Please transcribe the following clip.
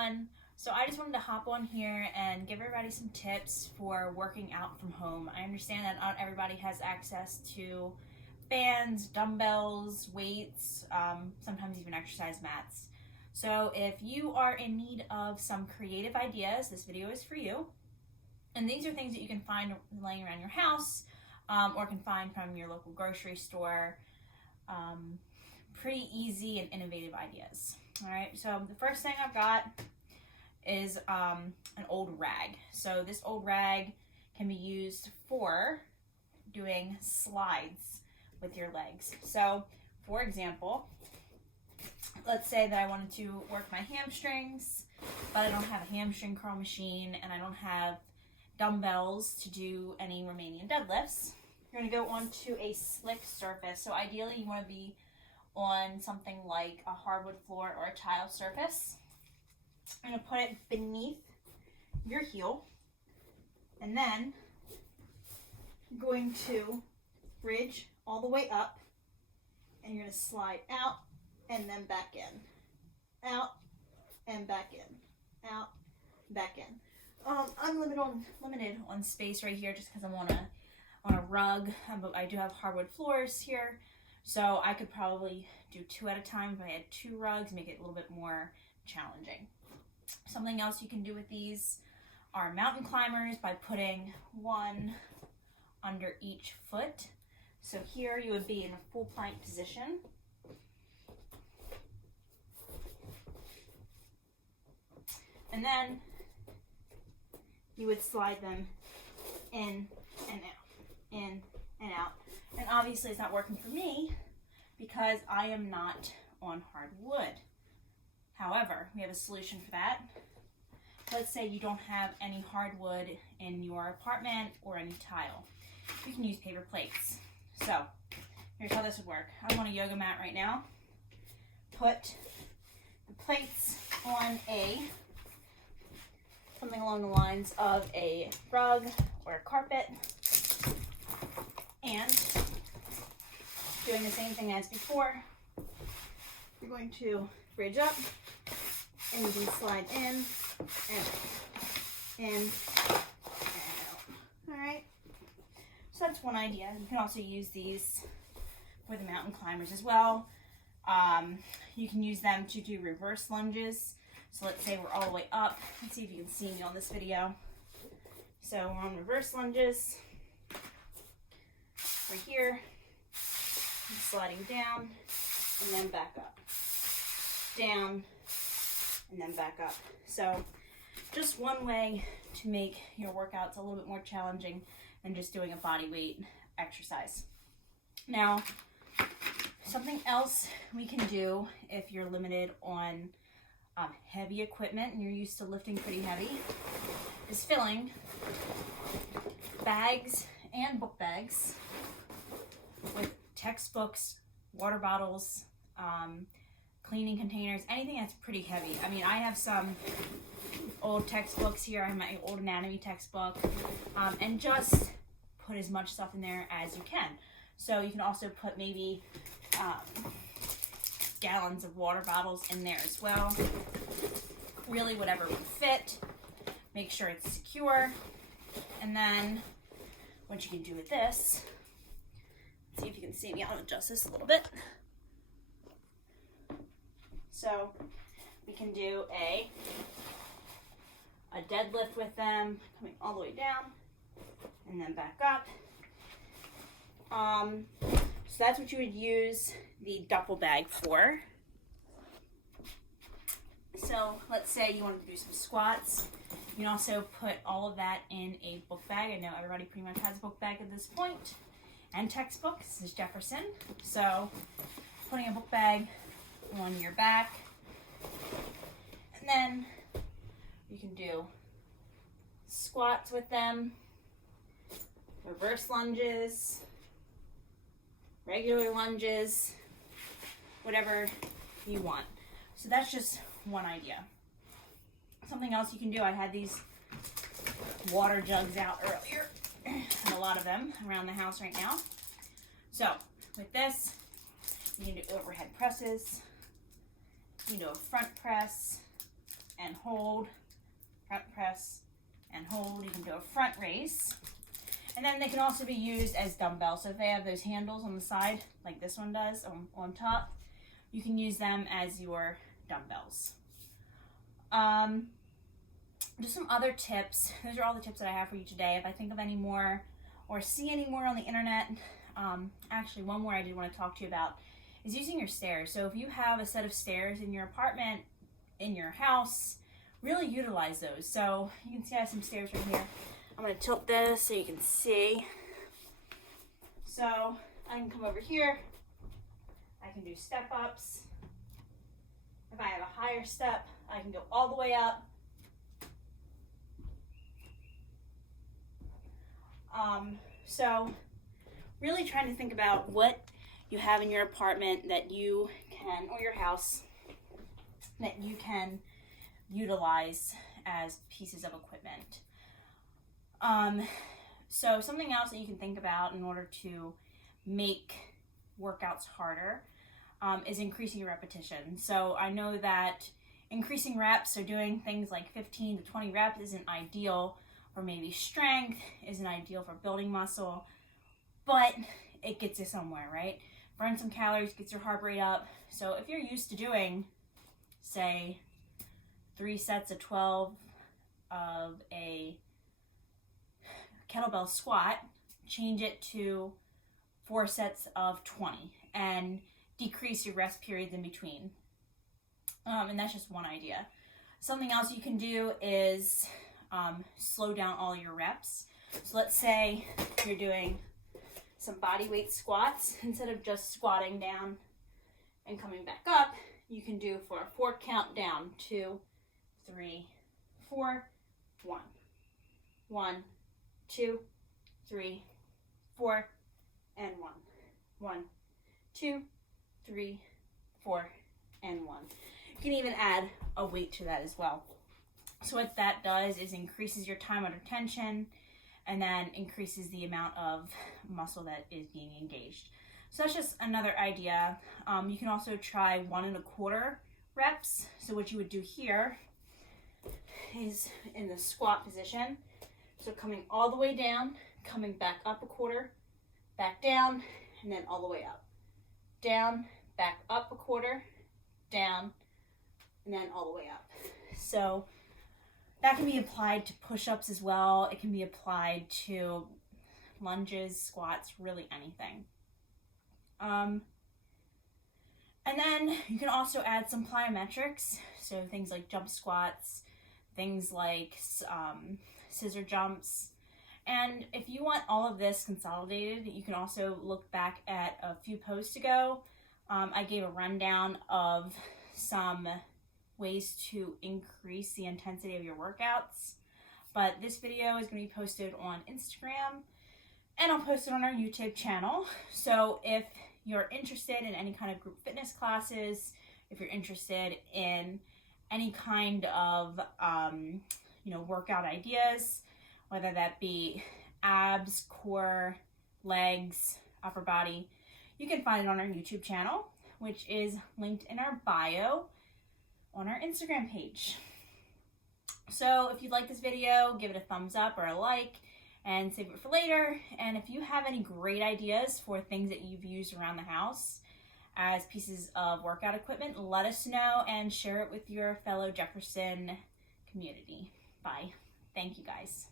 everyone. So I just wanted to hop on here and give everybody some tips for working out from home. I understand that not everybody has access to bands, dumbbells, weights, sometimes even exercise mats. So if you are in need of some creative ideas, this video is for you. And these are things that you can find laying around your house or can find from your local grocery store. Pretty easy and innovative ideas. All right, so the first thing I've got is an old rag. So this old rag can be used for doing slides with your legs. So for example, let's say that I wanted to work my hamstrings, but I don't have a hamstring curl machine and I don't have dumbbells to do any Romanian deadlifts. You're going to go onto a slick surface. So ideally you want to be on something like a hardwood floor or a tile surface. I'm going to put it beneath your heel, and then I'm going to bridge all the way up, and you're going to slide out and then back in, out and back in, out, back in. I'm limited on space right here just because I'm on a rug, but I do have hardwood floors here, so I could probably do 2 at a time if I had 2 rugs, make it a little bit more challenging. Something else you can do with these are mountain climbers by putting one under each foot. So here you would be in a full plank position. And then you would slide them in and out, in and out. And obviously it's not working for me because I am not on hardwood. However, we have a solution for that. Let's say you don't have any hardwood in your apartment or any tile. You can use paper plates. So here's how this would work. I'm on a yoga mat right now. Put the plates on something along the lines of a rug or a carpet, and doing the same thing as before. You're going to bridge up and you can slide in and out. All right, so that's one idea. You can also use these for the mountain climbers as well. You can use them to do reverse lunges. So let's say we're all the way up. Let's see if you can see me on this video. So we're on reverse lunges. We're here, sliding down and then back up. Down and then back up. So just one way to make your workouts a little bit more challenging than just doing a body weight exercise. Now, something else we can do if you're limited on heavy equipment and you're used to lifting pretty heavy is filling bags and book bags with textbooks, water bottles, cleaning containers, anything that's pretty heavy. I mean, I have some old textbooks here. I have my old anatomy textbook, and just put as much stuff in there as you can. So you can also put maybe gallons of water bottles in there as well. Really whatever would fit. Make sure it's secure. And then what you can do with this, see if you can see me, I'll adjust this a little bit. So we can do a deadlift with them, coming all the way down and then back up. So that's what you would use the duffel bag for. So let's say you want to do some squats. You can also put all of that in a book bag. I know everybody pretty much has a book bag at this point. And textbooks. This is Jefferson. So putting a book bag on your back. And then you can do squats with them, reverse lunges, regular lunges, whatever you want. So that's just one idea. Something else you can do, I had these water jugs out earlier, and a lot of them around the house right now. So with this, you can do overhead presses, you can do a front press, and hold, front press and hold. You can do a front raise. And then they can also be used as dumbbells. So if they have those handles on the side, like this one does on top, you can use them as your dumbbells. Just some other tips. Those are all the tips that I have for you today. If I think of any more or see any more on the internet, actually one more I did want to talk to you about is using your stairs. So if you have a set of stairs in your apartment, in your house, really utilize those. So you can see I have some stairs right here. I'm going to tilt this so you can see. So I can come over here. I can do step ups. If I have a higher step, I can go all the way up. So really trying to think about what you have in your apartment that you can, or your house, that you can utilize as pieces of equipment. So something else that you can think about in order to make workouts harder is increasing your repetition. So I know that increasing reps, so doing things like 15 to 20 reps isn't ideal for maybe strength, isn't ideal for building muscle, but it gets you somewhere, right? Burn some calories, gets your heart rate up. So if you're used to doing, say, 3 sets of 12 of a kettlebell squat, change it to 4 sets of 20 and decrease your rest periods in between. And that's just one idea. Something else you can do is slow down all your reps. So let's say you're doing some body weight squats. Instead of just squatting down and coming back up, you can do for a 4 count down, 2, 3, 4, 1. 1, 2, 3, 4, and 1. 1, 2, 3, 4, and 1. You can even add a weight to that as well. So what that does is increases your time under tension and then increases the amount of muscle that is being engaged. So that's just another idea. You can also try 1 1/4 reps. So what you would do here is in the squat position. So coming all the way down, coming back up 1/4, back down, and then all the way up. Down, back up 1/4, down, and then all the way up. So that can be applied to push-ups as well. It can be applied to lunges, squats, really anything. And then you can also add some plyometrics. So things like jump squats, things like scissor jumps. And if you want all of this consolidated, you can also look back at a few posts ago. I gave a rundown of some ways to increase the intensity of your workouts. But this video is going to be posted on Instagram and I'll post it on our YouTube channel. So if you're interested in any kind of group fitness classes, if you're interested in any kind of workout ideas, whether that be abs, core, legs, upper body, you can find it on our YouTube channel, which is linked in our bio on our Instagram page. So if you like this video, give it a thumbs up or a like and save it for later. And if you have any great ideas for things that you've used around the house as pieces of workout equipment, let us know and share it with your fellow Jefferson community. Bye. Thank you guys.